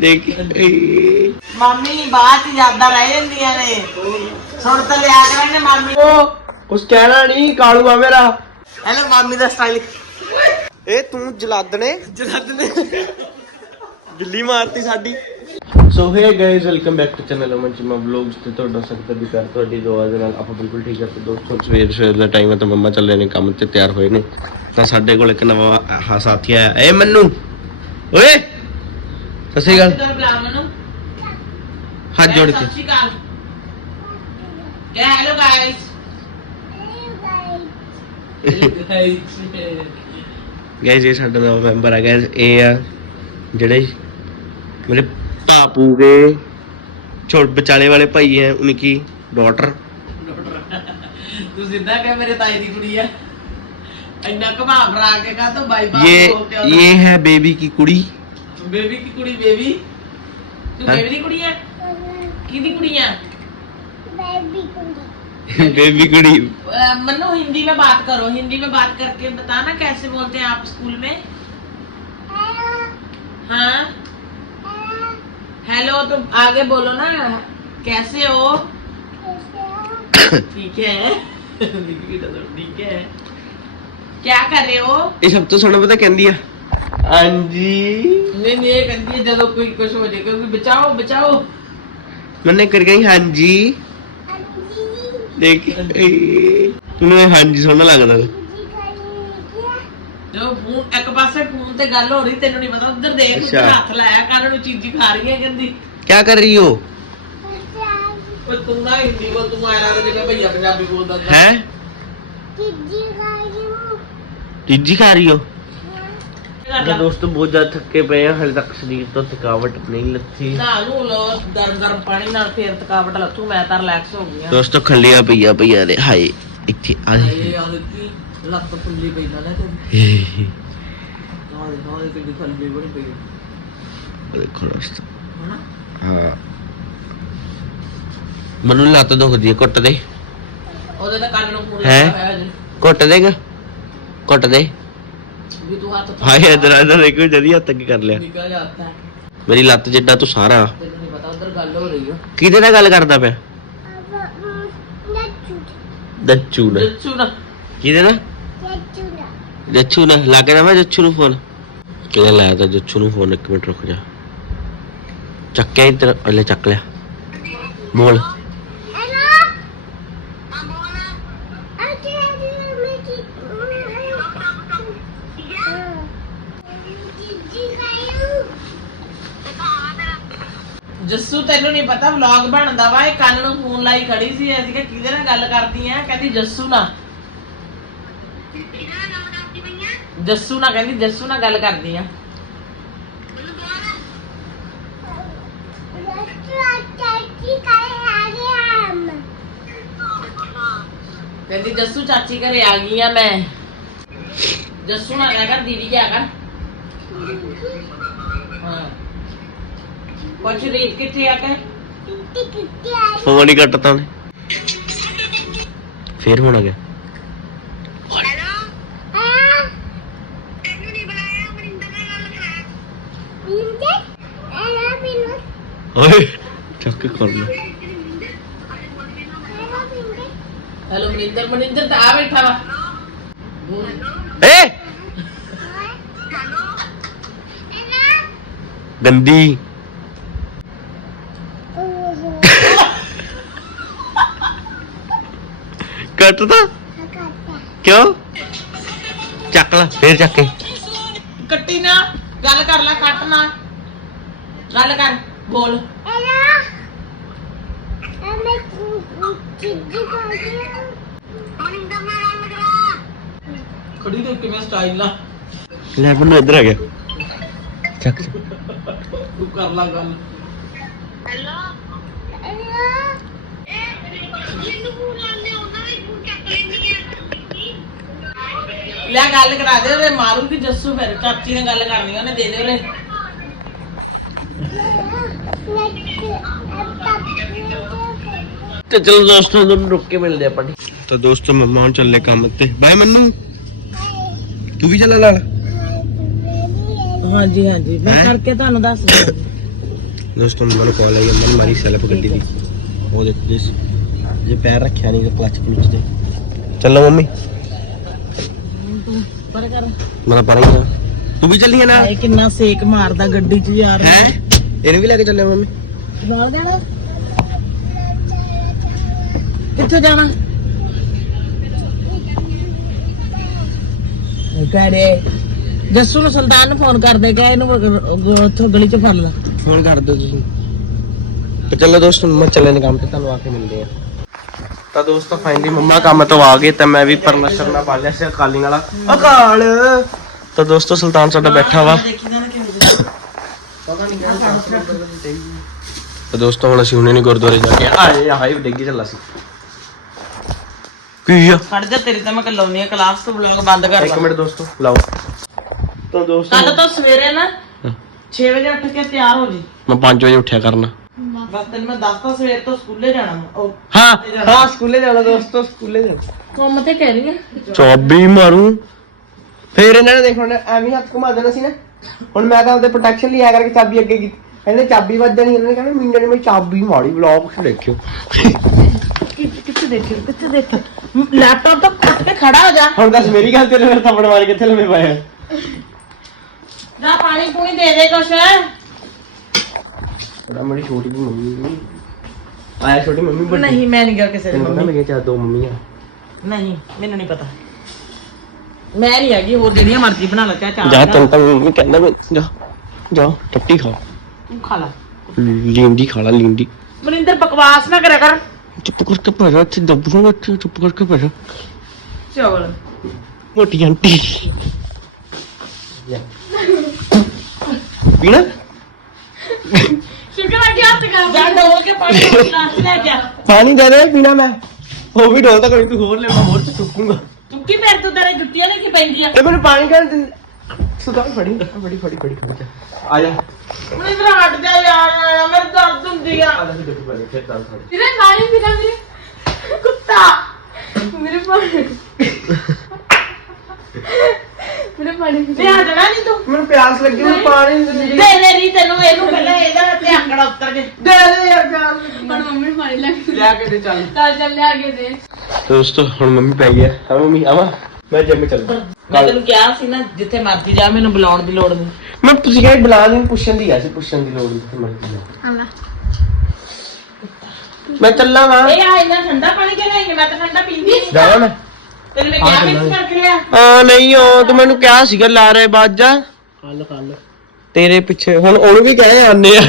ਦੇਖ ਏ। ਮਾਮੀ ਬਾਅਦ ਚ ਯਾਦਾਂ ਰਹਿ ਜਾਂਦੀਆਂ ਨੇ। ਸੁਣ ਤਾਂ ਲਿਆ ਕਰਾਂਗੇ ਮਾਮੀ ਉਹ ਕੁਛ ਕਹਿਣਾ ਨਹੀਂ ਕਾਲੂ ਆ ਮੇਰਾ। ਹੈਲੋ ਮਾਮੀ ਦਾ ਸਟਾਈਲ ਇਹ ਤੂੰ ਜਲਾਦ ਨੇ ਜਲਦ ਨੇ ਬਿੱਲੀ ਮਾਰਤੀ ਸਾਡੀ। So hey guys welcome back to channel Aman Cheema vlogs ਤੇ ਤੁਹਾਡਾ ਸਖਤ ਦੀ ਪਿਆਰ ਤੁਹਾਡੀ ਦੁਆ ਦੇ ਨਾਲ ਆਪਾਂ ਬਿਲਕੁਲ ਠੀਕ ਹੈ। ਤੇ ਦੋਸਤੋ ਸਵੇਰ ਸਵੇਰ ਦਾ ਟਾਈਮ ਹੈ ਤਾਂ ਮੰਮਾ ਚੱਲੇ ਨੇ ਕੰਮ ਤੇ ਤਿਆਰ ਹੋਏ ਨੇ। ਤਾਂ ਸਾਡੇ ਕੋਲ ਇੱਕ ਨਵਾਂ ਸਾਥੀ ਆਇਆ। ਏ ਮੰਨੂ। ਓਏ! ਸਤਿ ਸ਼੍ਰੀ ਅਕਾਲ। ਹੱਥ ਜੋੜ ਕੇ। ਸਤਿ ਸ਼੍ਰੀ ਅਕਾਲ। ਹੈਲੋ ਗਾਇਸ ਗਾਇਜ਼ ਇਹ ਸਾਡਾ ਨਵਾਂ ਮੈਂਬਰ ਆ। ਇਹ ਆ ਜਿਹੜੇ ਮੇਰੇ ਭਾਪੂ ਦੇ ਛੋਟ ਵਿਚਾਲੇ ਵਾਲੇ ਭਾਈ ਹੈ ਉਨਕੀ ਡਾਟਰ ਤੂੰ ਸਿੱਧਾ ਕਹਿ ਮੇਰੇ ਤਾਈ ਦੀ ਕੁੜੀ ਆ। ਇੰਨਾ ਘੁਮਾ ਫਰਾ ਕੇ ਕਾ ਤੋ ਬਾਈ ਬਾਈ ਇਹ ਇਹ ਹੈ ਬੇਬੀ ਕੀ ਕੁੜੀ? ਬੇਬੀ ਕੀ ਕੁੜੀ ਬੇਬੀ ਤੂੰ ਹੈਂ? ਬੇਬੀ ਦੀ ਕੁੜੀ ਆ ਕਿਹਦੀ ਕੁੜੀ ਆ बेबी कुड़ी अ, मन्नू हिंदी में बात करो हिंदी में बात करके बताना कैसे बोलते हैं आप स्कूल में हाँ हेलो तो आगे बोलो ना कैसे हो ठीक है ठीक है क्या कर रहे हो ਇਹ ਸਭ ਤੋਂ ਸੋਹਣਾ ਪਤਾ ਕਹਿੰਦੀ ਆ ਹਾਂਜੀ। ਨਹੀਂ ਨਹੀਂ ਇਹ ਕਹਿੰਦੀ ਜਦੋਂ ਕੋਈ ਕੁਝ ਹੋ ਜਾਏ ਕਿਉਂਕਿ ਬਚਾਓ ਬਚਾਓ। ਮੰਨੇ ਕਰ ਗਈ ਹਾਂਜੀ। ਦੇਖ ਤੈਨੂੰ ਹਾਂਜੀ ਸੋਹਣਾ ਲੱਗਦਾ ਜੋ ਫੋਨ ਇੱਕ ਪਾਸੇ ਫੋਨ ਤੇ ਗੱਲ ਹੋ ਰਹੀ ਤੈਨੂੰ ਨਹੀਂ ਪਤਾ ਉਧਰ ਦੇਖ ਉੱਧਰ ਹੱਥ ਲਾਇਆ ਕਰ ਉਹਨੂੰ ਚੀਜ਼ੀ ਖਾ ਰਹੀ ਹੈ ਕਹਿੰਦੀ। ਕਿਆ ਕਰ ਰਹੀ ਹੋ? ਤੂੰ ਨਾ ਹਿੰਦੀ ਬੋਲ ਤੂੰ ਆਇਆ ਲੱਗਦਾ ਜਿਵੇਂ ਭਈਆ ਪੰਜਾਬੀ ਬੋਲਦਾ ਹੁੰਦਾ। ਹੈ? ਤੀਜੀ ਖਾ ਰਹੀ ਹੋ? ਕਰ ਲਾ? ਦੋਸਤੋ ਬਹੁਤ ਜ਼ਿਆਦਾ ਥੱਕੇ ਪਏ ਆ ਹਲੇ ਤੱਕ ਸਰੀਰ ਤੋਂ ਥਕਾਵਟ ਨਹੀਂ ਲੱਥੀ। ਨਾ ਨੂੰ ਲੋ ਗਰਮ ਗਰਮ ਪਾਣੀ ਨਾਲ ਫੇਰ ਥਕਾਵਟ ਲੱਥੂ ਮੈਂ ਤਾਂ ਰਿਲੈਕਸ ਹੋ ਗਈ ਆ ਦੋਸਤੋ ਖੱਲੀਆਂ ਪਈਆਂ ਪਈਆਂ ਨੇ ਹਾਏ ਇੱਥੇ ਆ ਦੇਖੀ। ਲੱਤ ਫੁੱਲੀ ਪਈ ਨਾ ਤੇ ਨਾਲ ਨਾਲ ਕਿੱਡੀ ਖੱਲੀ ਬਣੀ ਪਈ ਦੇਖੋ ਦੋਸਤੋ। ਹਾਂ। ਮਨੂੰ ਲੱਤ ਦੁਖਦੀ ਹੈ ਕੁੱਟ ਦੇ। ਉਹਦੇ ਤਾਂ ਕੰਨ ਨੂੰ ਫੋਨ ਹੈਂ? ਲੱਗਾ ਹੋਇਆ ਜੀ ਕੁੱਟ ਦੇਗਾ। ਕੁੱਟ ਦੇ। ਇਧਰ ਦੇਖੋ ਜਦੀ ਹੱਥ ਕੀ ਕਰ ਲਿਆ। ਨਿਕਲ ਜਾਂਦਾ ਹੈ। ਮੇਰੀ ਲੱਤ ਜਿੱਡਾ ਤੂੰ ਸਾਰਾ। ਤੈਨੂੰ ਨਹੀਂ ਪਤਾ ਉਧਰ ਗੱਲ ਹੋ ਰਹੀ ਆ। ਕਿਹਦੇ ਨਾਲ ਗੱਲ ਕਰਦਾ ਪਿਆ? ਦੱਚੂ ਨਾਲ। ਨਾ ਕਿਹਦੇ ਨਾਲ? ਜੱਚੂ ਨਾਲ। ਲਾ ਕੇ ਨਾ ਮੈਂ ਜੱਚੂ ਨੂੰ ਫੋਨ ਕਿਹਨੇ ਲਾਇਆ ਤਾਂ ਜੱਚੂ ਨੂੰ ਫੋਨ ਇੱਕ ਮਿੰਟ ਰੁਕ ਜਾ। ਚੱਕਿਆ ਇੱਧਰ ਅਲੇ ਚੱਕ ਲਿਆ। ਮੋਲ ਜੱਸੂ ਤੈਨੂੰ ਨਹੀਂ ਪਤਾ ਵਲੌਗ ਬਣਦਾ ਵਾ ਇਹ ਕੰਨ ਨੂੰ ਫੋਨ ਲਾਈ ਖੜੀ ਸੀ ਅਸੀਂ ਕਿ ਕਿਹਦੇ ਨਾਲ ਗੱਲ ਕਰਦੀ ਆ? ਕਹਿੰਦੀ ਜੱਸੂ ਨਾਲ। ਜੱਸੂ ਨਾਲ ਕਹਿੰਦੀ ਜੱਸੂ ਨਾਲ ਗੱਲ ਕਰਦੀ ਆ। ਕਹਿੰਦੀ ਜੱਸੂ ਚਾਚੀ ਘਰੇ ਆ ਗਈ ਆ ਮੈਂ। ਜੱਸੂ ਨਾਲ ਕਹਿ ਕਰ ਦੀਦੀ ਕਿਆ ਕਰ? ਹਾਂ। ਕੁਛ ਰੀਤ ਕਿੱਥੇ ਆ ਕੇ ਫੋਨ ਹੀ ਕੱਟਤਾ ਉਹਨੇ। ਫੇਰ ਹੋਣਾ ਗਿਆ। ਓਏ ਚੱਕ ਕਰ ਲੈ ਹੈਲੋ ਮਨਿੰਦਰ? ਮਨਿੰਦਰ ਤਾਂ ਆ ਬੈਠਾ। ਵਾ ਏ ਗੰਦੀ। ਕੱਟਦਾ ਕਿਉਂ? ਚੱਕ ਲੈ ਫੇਰ ਚੱਕ ਕੇ। ਕੱਟੀ ਨਾ ਗੱਲ ਕਰ ਲੈ ਕੱਟ ਨਾ। ਗੱਲ ਕਰ ਬੋਲ। ਖੜੀ ਤੇ ਕਿਵੇਂ ਸਟਾਈਲ ਲਾ ਲੈ ਮੈਨੂੰ ਇੱਧਰ ਆ ਗਿਆ। ਚੱਕ। ਤੂੰ ਕਰ ਲਾ ਗੱਲ। ਲੈ ਗੱਲ ਕਰਾ ਦੇ ਉਹਨੇ ਮਾਰੂਗੀ ਜੱਸੂ ਫਿਰ ਚਾਚੀ ਨੇ ਗੱਲ ਕਰਨੀ ਉਹਨੇ ਦੇ ਦੇ ਉਹਨੇ ਤੇ ਚਲੋ ਦੋਸਤੋ ਤੁਹਾਨੂੰ ਰੁੱਕ ਕੇ ਮਿਲਦੇ ਆਪਾਂ ਜੀ ਤਾਂ ਦੋਸਤੋ ਮੰਮਾ ਹੁਣ ਚੱਲੇ ਕੰਮ ਤੇ। ਬਾਏ ਮੰਨੂ। ਤੂੰ ਵੀ ਚੱਲ ਨਾਲ। ਹਾਂਜੀ ਹਾਂਜੀ। ਮੈਂ? ਕਰਕੇ ਤੁਹਾਨੂੰ ਦੱਸ ਦਿੰਦੀ। ਦੋਸਤੋ ਮੈਨੂੰ ਕਾਲ ਆਈ ਅੰਮਾ ਨੇ ਮਾਰੀ ਸੈਲਫ ਗੱਡੀ ਦੀ। ਉਹ ਦੇਖੋ ਜਿਸ ਜੇ ਪੈਰ ਰੱਖਿਆ ਨਹੀਂ ਕਲਚ ਕਲੁਚ ਤੇ ਚੱਲੋ ਮੰਮੀ। ਪਰ ਕਰ। ਮੈਂ ਪਰ ਹੀ ਆ। ਤੂੰ ਵੀ ਚੱਲੀ ਨਾ ਹਾਏ ਕਿੰਨਾ ਸੇਕ ਮਾਰਦਾ ਗੱਡੀ 'ਚ ਯਾਰ। ਹੈ? ਇਹਨੂੰ ਵੀ ਲੈ ਕੇ ਚੱਲਿਆ ਮੰਮੀ। ਮਾਰ ਦੇਣਾ ਕਿੱਥੇ ਜਾਣਾ? ਕਰੇ ਜੱਸੂ ਨੂੰ ਸੁਲਤਾਨ ਨੂੰ ਫੋਨ ਕਰ ਦੇ ਕਿ ਇਹਨੂੰ ਉੱਥੋਂ ਗਲੀ 'ਚ ਫੜ ਲੈ। ਫੋਨ ਕਰ ਦਿਓ ਤੁਸੀਂ। ਤੇ ਚਲੋ ਦੋਸਤੋ ਮੈਂ ਚੱਲੇ ਨੇ ਕੰਮ ਤੇ ਤੁਹਾਨੂੰ ਆ ਕੇ ਮਿਲਦੇ ਆ। ਤਾਂ ਦੋਸਤੋ ਫਾਈਨਲੀ ਮੰਮਾ ਕੰਮ ਤੋਂ ਆ ਗਏ ਤਾਂ ਮੈਂ ਵੀ ਪਰਮੇਸ਼ਰ ਨਾਲ ਪਾ ਲਿਆ ਸੀ ਅਕਾਲੀ ਵਾਲਾ। ਅਕਾਲ! ਤਾਂ ਦੋਸਤੋ ਸੁਲਤਾਨ ਸਾਡਾ ਬੈਠਾ ਵਾ। ਤਾਂ ਦੋਸਤੋ ਹੁਣ ਅਸੀਂ ਹੁਣੇ ਨਹੀਂ ਗੁਰਦੁਆਰੇ ਜਾ ਕੇ ਆਏ ਆ ਹਾਈ ਡਿੱਗੀ ਚੱਲਾ ਸੀ। ਕੀ ਆ? ਫੜ ਜਾ ਤੇਰੀ ਤਾਂ ਮੈਂ ਆ ਕਲਾਸ ਤੋਂ ਵਲੌਗ ਬੰਦ ਕਰ ਇੱਕ ਮਿੰਟ ਦੋਸਤੋ ਲਾਓ। ਤਾਂ ਦੋਸਤੋ ਕੱਲ ਤੋਂ ਸਵੇਰੇ ਨਾ 6 ਵਜੇ ਉੱਠ ਕੇ ਤਿਆਰ ਹੋ ਜੀ। ਮੈਂ 5 ਵਜੇ ਉੱਠਿਆ ਕਰਨਾ। ਬਸ ਤੈਨੂੰ ਮੈਂ ਦੱਸਤਾ ਸਵੇਰ ਤੋਂ ਸਕੂਲੇ ਜਾਣਾ ਵਾ। ਉਹ ਹਾਂ। ਹਾਂ ਸਕੂਲੇ ਜਾਣਾ ਦੋਸਤੋ ਸਕੂਲੇ ਜਾਣਾ। ਕੰਮ ਤੇ ਕਹਿ ਰਹੀ ਆ। ਚਾਬੀ ਮਾਰੂ। ਫੇਰ ਇਹਨਾਂ ਨੇ ਦੇਖੋ ਐਵੇਂ ਹੀ ਹੱਥ ਘੁਮਾ ਦੇਣਾ ਸੀ ਨਾ। ਹੁਣ ਮੈਂ ਤਾਂ ਉਹਦੇ ਪ੍ਰੋਟੈਕਸ਼ਨ ਲਈ ਆ ਕਰਕੇ ਚਾਬੀ ਅੱਗੇ ਕੀਤੀ। ਕਹਿੰਦੇ ਚਾਬੀ ਵੱਜ ਜਾਣੀ ਇਹਨਾਂ ਨੇ ਕਹਿੰਦੇ ਮਿੰਟ ਨੇ ਮੈਂ ਚਾਬੀ ਮਾਰੀ ਵਲੌਗ ਚ ਦੇਖਿਓ। ਕਿੱਥੇ ਦੇਖੇ ਕਿੱਥੇ ਦੇਖੇ ਲੈਪਟਾਪ ਤਾਂ ਉੱਠ ਕੇ ਖੜਾ ਹੋ ਜਾ। ਹੁਣ ਦੱਸ ਮੇਰੀ ਗੱਲ ਤੇਰੇ ਨਾਲ ਥੱਪੜ ਮਾਰ ਕਿੱਥੇ ਲੰਮੇ ਪਾਇਆ ਜਾ ਪਾਣੀ ਪੂਣੀ ਦੇ ਦੇ ਕੁਛ। ਬੜਾ ਮੇਰੀ ਛੋਟੀ ਜਿਹੀ ਮੰਮੀ ਆਇਆ ਛੋਟੀ ਮੰਮੀ ਵੱਡੀ। ਨਹੀਂ ਮੈਂ ਨਹੀਂ ਗਿਆ ਕਿਸੇ ਦੀ ਤੈਨੂੰ ਪਤਾ ਮੰਮੀ। ਮੇਰੇ ਚਾਹ ਦੋ ਮੰਮੀਆਂ। ਨਹੀਂ ਮੈਨੂੰ ਨਹੀਂ ਪਤਾ। ਮੈਂ ਨਹੀਂ ਹੈਗੀ ਹੋਰ ਜਿਹੜੀਆਂ ਮਰਜ਼ੀ ਬਣਾ ਲੈ ਚਾਹ ਚਾਹ ਜਾ ਤੈਨੂੰ ਤਾਂ ਮੰਮੀ ਕਹਿੰਦਾ ਮੈਂ ਜਾ ਜਾ ਟੱਟੀ ਖਾ। ਤੂੰ ਖਾ ਲੈ। ਲੀਂਦੀ ਖਾ ਲਾ ਲੀਂਦੀ ਮਨਿੰਦਰ ਬਕਵਾਸ ਨਾ ਕਰਿਆ ਕਰ। ਚੁੱਪ ਕਰਕੇ ਪੈ ਜਾ ਇੱਥੇ ਦੱਬੂਗਾ ਇੱਥੇ ਚੁੱਪ ਕਰਕੇ ਪੈ ਜਾ। ਚਵਲ ਮੋਟੀ ਆਂਟੀ। ਪੀਣਾ? ਆ ਜਾ ਡੋਲ ਕੇ ਪਾਣੀ ਦਾ ਗਲਾਸ ਲੈ ਜਾ। ਪਾਣੀ ਦੇ ਦੇ ਪੀਣਾ ਮੈਂ। ਉਹ ਵੀ ਢੋਲ ਤਾਂ ਕੋਈ ਤੂੰ ਹੋਰ ਲੈ ਮੈਂ ਹੋਰ ਚ ਚੁੱਕੂਗਾ। ਤੂੰ ਕੀ ਮੇਰੇ ਤੋਂ ਤੇਰੇ ਜੁੱਤੀਆਂ ਨੇ ਕੀ ਪੈਂਦੀਆਂ। ਇਹ ਮੈਨੂੰ ਪਾਣੀ ਕਰ ਦੇ। ਸੁਦਾ ਫੜੀ ਫੜੀ ਫੜੀ ਫੜੀ ਫੜੀ। ਆ ਜਾ। ਮਨਿੰਦਰ ਹਟ ਜਾ ਯਾਰ ਮੇਰੇ ਦਰਦ ਹੁੰਦੀ ਆ। ਆ ਲੈ ਦੇਖੋ ਪਹਿਲੇ ਫਿਰ ਤਾਂ ਫੜ। ਵੀਰੇ ਪਾਣੀ ਪੀਣਾ ਵੀਰੇ। ਕੁੱਤਾ। ਮੇਰੇ ਪਾਣੀ ਮੇਰੇ ਪਾਣੀ ਤੇ ਆ ਜਾਣਾ ਨਹੀਂ ਤੂੰ ਪਿਆਸ ਲੱਗੀ ਮੈਨੂੰ ਪਾਣੀ ਦੇ ਦੇ ਦੇ ਦੇ ਰੀ ਤੈਨੂੰ ਇਹਨੂੰ ਪਹਿਲਾਂ ਇਹਦਾ ਤੇ ਆਕੜਾ ਉੱਤਰ ਕੇ। ਦੇ ਯਾਰ ਪਿਆਸ ਲੱਗੀ ਪਰ ਮੰਮੀ ਪਾਣੀ ਲੈ ਕੇ ਲਿਆ ਕੇ ਦੇ ਚੱਲ। ਚੱਲ ਚੱਲ ਲਿਆ ਕੇ ਦੇ। ਦੋਸਤੋ ਹੁਣ ਮੰਮੀ ਪੈ ਗਈ ਆ। ਮੰਮੀ ਆਵਾ। ਮੈਂ ਜਿੰਮ ਚੱਲ ਮੈਂ ਤੈਨੂੰ ਕਿਹਾ ਸੀ ਨਾ ਜਿੱਥੇ ਮਰਜ਼ੀ ਜਾ ਮੈਨੂੰ ਬੁਲਾਉਣ ਦੀ ਲੋੜ ਨਹੀਂ। ਮੈਂ ਤੁਸੀਂ ਕਹਿੰਦੇ ਬੁਲਾ ਨਹੀਂ ਪੁੱਛਣ ਦੀ ਆ ਸੀ ਪੁੱਛਣ ਦੀ ਲੋੜ ਨਹੀਂ ਮਰਜ਼ੀ ਜਾ। ਮੈਂ ਚੱਲਾਂ ਵਾ। ਇਹ ਆ ਇੰਨਾ ਠੰਡਾ ਪਾਣੀ ਕਿ ਨਹੀਂ ਮੈਂ ਤਾਂ ਠੰਡਾ ਪੀਂਦੀ ਨਹੀਂ ਜਾਵਾਂ ਮੈਂ। ਤੈਨੂੰ ਮੈਂ ਕਿਹਾ ਮਿਕਸ ਕਰਕੇ ਲਿਆ। ਆ ਨਹੀਂ ਉਹ ਤੂੰ ਮੈਨੂੰ ਕਿਹਾ ਸੀਗਾ ਲਾਰੇ ਬਾਜਾ। ਕੱਲ ਕੱਲ। ਤੇਰੇ ਪਿੱਛੇ ਹੁਣ ਉਹਨੂੰ ਵੀ ਕਹੇ ਆਨੇ ਆ।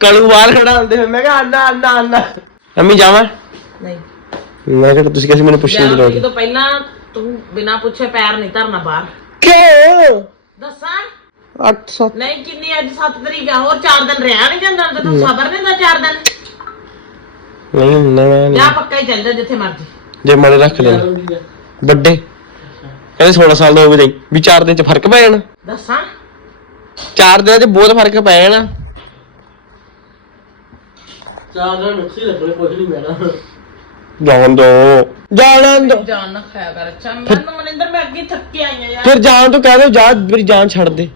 ਕਲੂ ਬਾਹਰ ਖੜਾ ਹੁੰਦੇ ਹੋਏ ਮੈਂ ਕਿਹਾ ਆਨਾ ਆਨਾ ਆਨਾ। ਅੰਮੀ ਜਾਵਾਂ? ਨਹੀਂ। ਮੈਂ ਕਿਹਾ ਤੁਸੀਂ ਕਿਸੇ ਮੈਨੂੰ ਪੁੱਛਣ ਦੀ ਲੋੜ ਜਦੋਂ ਪਹਿਲਾਂ ਤੂੰ ਬਿਨਾ ਪੁੱਛੇ ਪੈਰ ਨਹੀਂ ਧਰਨਾ ਬਾਹਰ। ਕਿਉਂ? ਦੱਸਾਂ? 8 7 ਨਹੀਂ ਕਿੰਨੀ ਅੱਜ 7 ਤਰੀਕ ਆ ਹੋਰ 4 ਦਿਨ ਰਿਹਾ ਨਹੀਂ ਜਾਂਦਾ ਤੇ ਤੂੰ ਸਬਰ ਨਹੀਂ ਦਾ 4 ਦਿਨ? ਨਹੀਂ ਹੁੰਦਾ ਮੈਂ ਜਾ ਨਹੀਂ ਪੱਕਾ ਹੀ ਚੱਲ ਜਾ ਜਿੱਥੇ ਮਰਜ਼ੀ। ਜੇ ਮਨ ਰੱਖ ਲੈ ਵੱਡੇ। ਕਹਿੰਦੇ 16 ਸਾਲ ਦਾ ਹੋ ਗਏ ਵੀ 4 ਦਿਨ ਚ ਫ਼ਰਕ ਪੈ ਜਾਣਾ। ਦੱਸਾਂ? 4 ਦਿਨਾਂ ਚ ਬਹੁਤ ਫ਼ਰਕ ਪੈ ਜਾਣਾ। ਚਾਰ ਦਿਨ ਨੁਕਸੀ ਲੱਗਣੇ ਕੁਝ ਨਹੀਂ ਮੈਣਾ ਜਾਣ ਦੋ। ਜਾਣ ਦੋ। ਜਾਨ ਨਾ ਖਾਇਆ ਕਰ। ਅੱਛਾ ਮੈਨੂੰ ਮਨਿੰਦਰ ਮੈਂ ਅੱਗੇ ਥੱਕ ਕੇ ਆਈ ਆ ਯਾਰ। ਫਿਰ ਜਾਣ ਤੋਂ ਕਹਿ ਦੋ ਜਾ ਮੇਰੀ ਜਾਨ ਛੱਡ ਦੇ।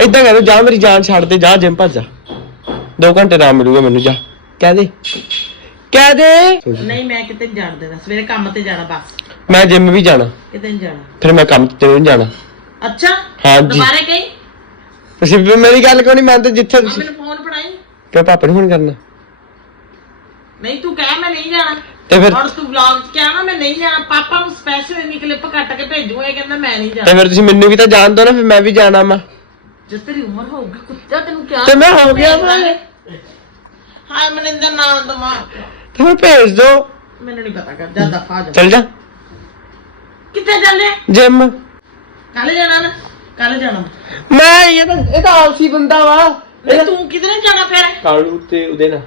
ਏਦਾਂ ਕਹਿ ਦੋ ਜਾ ਮੇਰੀ ਜਾਨ ਛੱਡ ਦੇ ਜਾ ਜਿਮ ਭੱਜ ਜਾ। 2 ਘੰਟੇ ਆਰਾਮ ਮਿਲੂਗਾ ਮੈਨੂੰ ਜਾ। ਕਹਿ ਦੇ। ਕਹਿ ਦੇ। ਨਹੀਂ ਮੈਂ ਕਿਤੇ ਜਾਣ ਦੇਣਾ। ਸਵੇਰੇ ਕੰਮ ਤੇ ਜਾਣਾ ਬਸ। ਮੈਂ ਜਿਮ ਵੀ ਜਾਣਾ। ਕਿਤੇ ਨਹੀਂ ਜਾਣਾ? ਫਿਰ ਮੈਂ ਕੰਮ ਤੇ ਨਹੀਂ ਜਾਣਾ। ਅੱਛਾ ਹਾਂਜੀ। ਦੁਬਾਰੇ ਕਹੀ? ਤੁਸੀਂ ਵੀ ਮੇਰੀ ਗੱਲ ਕਿਉਂ ਨਹੀਂ ਮੰਨਦੇ ਜਿੱਥੇ ਤੁਸੀਂ ਮੈਨੂੰ ਫੋਨ ਫੜਾਈ। ਕਿਉਂ ਪਾਪਾ ਨੂੰ ਫੋਨ ਕਰਨਾ? ਨਹੀਂ ਤੂੰ ਕਹਿ ਮੈਂ ਨਹੀਂ ਜਾਣਾ। ਤੇ ਫਿਰ ਔਰ ਤੂੰ ਵਲੌਗ ਚ ਕਿਹਾ ਨਾ ਮੈਂ ਨਹੀਂ ਜਾਣਾ। ਪਾਪਾ ਨੂੰ ਸਪੈਸ਼ਲ ਇੰਨੀ ਕਲਿੱਪ ਕੱਟ ਕੇ ਭੇਜੂ ਇਹ ਕਹਿੰਦਾ ਮੈਂ ਨਹੀਂ ਤੇ ਜਾਣਾ। ਫਿਰ ਤੁਸੀਂ ਮੈਨੂੰ ਵੀ ਤਾਂ ਜਾਣ ਦੋ ਨਾ ਫਿਰ ਮੈਂ ਵੀ ਜਾਣਾ ਵਾ। ਜਦ ਤੇਰੀ ਉਮਰ ਹੋਊਗੀ ਕੁੱਤਾ ਤੈਨੂੰ ਕਿਹਾ ਤੇ ਮੈਂ ਹੋ ਗਿਆ ਵਾ। ਹਾਂ? ਮਨਿੰਦਰ ਨਾਮ ਦਮਾ ਤੇ ਫਿਰ ਭੇਜ ਦੋ। ਮੈਨੂੰ ਨਹੀਂ ਪਤਾ ਕਰ ਜਾ ਦਫਾ ਜਾ। ਚੱਲ ਜਾ। ਕਿੱਥੇ ਚੱਲੇ ਜਿਮ। ਕੱਲ ਜਾਣਾ ਨਾ ਕੱਲ ਜਾਣਾ। ਮੈਂ ਇਹ ਤਾਂ ਇਹ ਤਾਂ ਆਲਸੀ ਬੰਦਾ ਵਾ। ਨਹੀਂ ਤੂੰ ਕਿਧਰੇ ਜਾਣਾ ਫਿਰ? ਕਾਲੂ ਤੇ ਉਹਦੇ ਨਾਲ।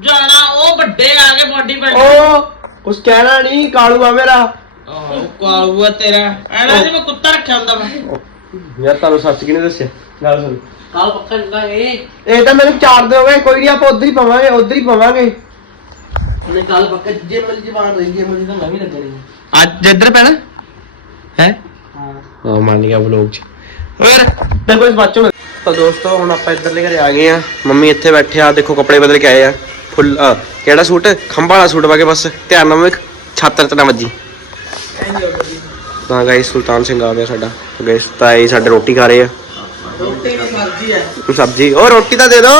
ਜਾਣਾ ਉਹ ਵੱਡੇ ਆ ਗਏ ਬੋਡੀ ਬਿਲਡਰ ਉਹ ਉਸ ਕਹਿਣਾ ਨਹੀਂ ਕਾਲੂ ਆ ਮੇਰਾ। ਉਹ ਕਾਲੂਆ ਤੇਰਾ। ਐਨਾ ਜਿਵੇਂ ਕੁੱਤਾ ਰੱਖਿਆ ਹੁੰਦਾ ਵਾ। ਯਾਰ ਤੁਹਾਨੂੰ ਸੱਚ ਕਿਹਨੇ ਦੱਸਿਆ? ਗੱਲ ਸੁਣ। ਕਾਲ ਪੱਕਾ ਹੁੰਦਾ ਇਹ। ਇਹ ਤਾਂ ਮੈਨੂੰ ਚਾਰ ਦੇ ਹੋ ਗਏ ਕੋਈ ਨਹੀਂ ਆਪਾਂ ਉਧਰ ਹੀ ਪਵਾਂਗੇ ਉਧਰ ਹੀ ਪਵਾਂਗੇ। ਉਹਨੇ ਕਾਲ ਪੱਕਾ ਜੇ ਮਲ ਜਵਾਨ ਰਹੀ ਜੇ ਮਲ ਤਾਂ ਮੈਂ ਵੀ ਲੱਗਣੀ ਅੱਜ ਇੱਧਰ ਪੈਣਾ? ਹੈ? ਹਾਂ। ਮੰਨ ਗਿਆ ਵਲੋਗ ਚ। ਹੋਰ ਤੇ ਕੋਈ ਬਾਚੋ ਤਾਂ ਦੋਸਤੋ ਹੁਣ ਆਪਾਂ ਇੱਧਰਲੇ ਘਰੇ ਆ ਗਏ ਆ ਮੰਮੀ ਇੱਥੇ ਬੈਠੇ ਆ ਦੇਖੋ ਕੱਪੜੇ ਬਦਲ ਕੇ ਆਏ ਆ। ਫੁੱਲ ਕਿਹੜਾ ਸੂਟ? ਖੰਭਾ ਵਾਲਾ ਸੂਟ ਪਾ ਕੇ ਬਸ। ਧਿਆਨ ਨਾਲ ਮੈਂ ਛਾਤਰ ਤੇ ਨਾ ਵੱਜੀ। ਤਾਂ ਗਾਇਸ ਸੁਲਤਾਨ ਸਿੰਘ ਆ ਗਿਆ ਸਾਡਾ। ਗਾਇਸ ਤਾਈ ਸਾਡੇ ਰੋਟੀ ਖਾ ਰਹੇ ਆ। ਰੋਟੀ ਦੀ ਸਬਜ਼ੀ ਹੈ। ਸਬਜ਼ੀ ਉਹ ਰੋਟੀ ਤਾਂ ਦੇ ਦੋ।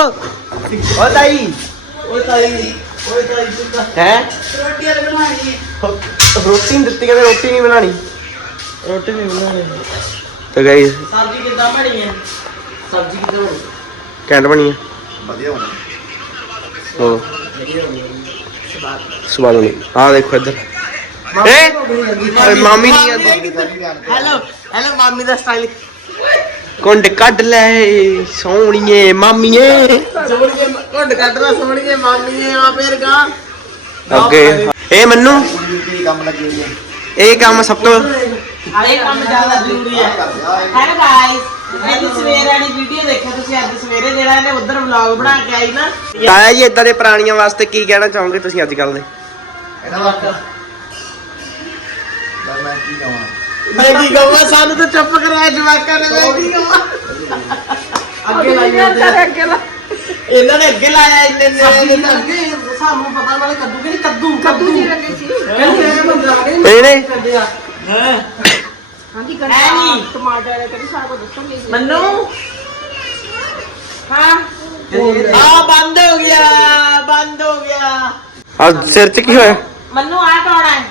ਓ ਤਾਈ। ਓਏ ਤਾਈ ਓਏ ਤਾਈ ਹੈ? ਰੋਟੀ ਵਾਲੀ ਬਣਾਣੀ ਹੈ ਰੋਟੀ ਨਹੀਂ ਦਿੱਤੀ ਕਹਿੰਦੇ ਰੋਟੀ ਨਹੀਂ ਬਣਾਣੀ ਰੋਟੀ ਨਹੀਂ ਬਣਾਣੀ ਤਾਂ ਗਾਇਸ ਸਬਜ਼ੀ ਕਿੱਦਾਂ ਬਣੀ ਹੈ? ਸਬਜ਼ੀ ਕਿੱਦਾਂ ਬਣੀ? ਕੈਂਟ ਬਣੀ ਆ ਵਧੀਆ ਹੋਣਾ ਹੋ। ਸਵਾਦ ਨਹੀਂ ਆ ਦੇਖੋ ਇੱਧਰ। ਏ ਮਾਮੀ ਨਹੀਂ ਆਂਦੀ ਹੈਲੋ ਹੈਲੋ ਮਾਮੀ ਦਾ ਸਟਾਈਲ ਕੁੰਡ ਕੱਢ ਲੈ ਸੋਹਣੀਏ ਮਾਮੀਏ। ਸੋਹਣੀਏ ਘੁੰਡ ਕੱਢਦਾ ਸੋਹਣੀਏ ਮਾਮੀ ਆ ਫੇਰ ਗਾ ਅੱਗੇ ਇਹ ਮੈਨੂੰ? ਕੰਮ ਲੱਗੀ ਇਹ ਕੰਮ ਸਭ ਤੋਂ ਇਹ ਕੰਮ ਜ਼ਿਆਦਾ ਜ਼ਰੂਰੀ ਹੈ। ਹੈਲੋ ਗਾਇਸ ਇਹਦੀ ਸਵੇਰ ਵਾਲੀ ਵੀਡੀਓ ਦੇਖਿਆ ਤੁਸੀਂ ਅੱਜ ਸਵੇਰੇ ਜਿਹੜਾ ਇਹਨੇ ਉਧਰ ਵਲੌਗ ਬਣਾ ਕੇ ਆਈ ਨਾ। ਤਾਇਆ ਜੀ ਇਦਾਂ ਦੇ ਪ੍ਰਾਣੀਆਂ ਵਾਸਤੇ ਕੀ ਕਹਿਣਾ ਚਾਹੋਗੇ ਤੁਸੀਂ ਅੱਜ ਕੱਲ ਦੇ? ਇਹਨਾਂ ਵਾਸਤੇ ਯਾਰ ਮੈਂ ਕੀ ਕਹਾਂ? ਮੈਂ ਕੀ ਕਹਾਂ ਸਾਨੂੰ ਤਾਂ ਚੁੱਪ ਕਰਾਇਆ ਜਵਾਕਾਂ ਨੇ ਮੈਂ ਕੀ ਕਹਾਂ? ਅੱਗੇ ਲਾਈ ਜਾਂਦੇ ਆ। ਇਹਨਾਂ ਨੇ ਅੱਗੇ ਲਾਇਆ ਇੰਨੇ ਨੇ ਅੱਗੇ ਸਾਨੂੰ ਪਤਾ ਨਾਲੇ ਕੱਦੂ ਕਿ ਨਹੀਂ ਕੱਦੂ ਕੱਦੂ। ਜੀ ਲੱਗੇ ਸੀ। ਕਹਿੰਦੇ ਇਹ ਬੰਦਾ ਇਹਨੇ ਹੈ? ਹਾਂਜੀ ਹੈ ਨੀ। ਟਮਾਟਰ ਹੈ ਕਦੀ ਸਾਰਾ ਕੁਝ ਦੱਸੋਗੇ। ਮੰਨੂ? ਹਾਂ। ਆ ਬੰਦ ਹੋ ਗਿਆ ਬੰਦ ਹੋ ਗਿਆ। ਆ ਸਿਰ 'ਚ ਕੀ ਹੋਇਆ? ਮੰਨੂ ਆ ਕੌਣ ਹੈ?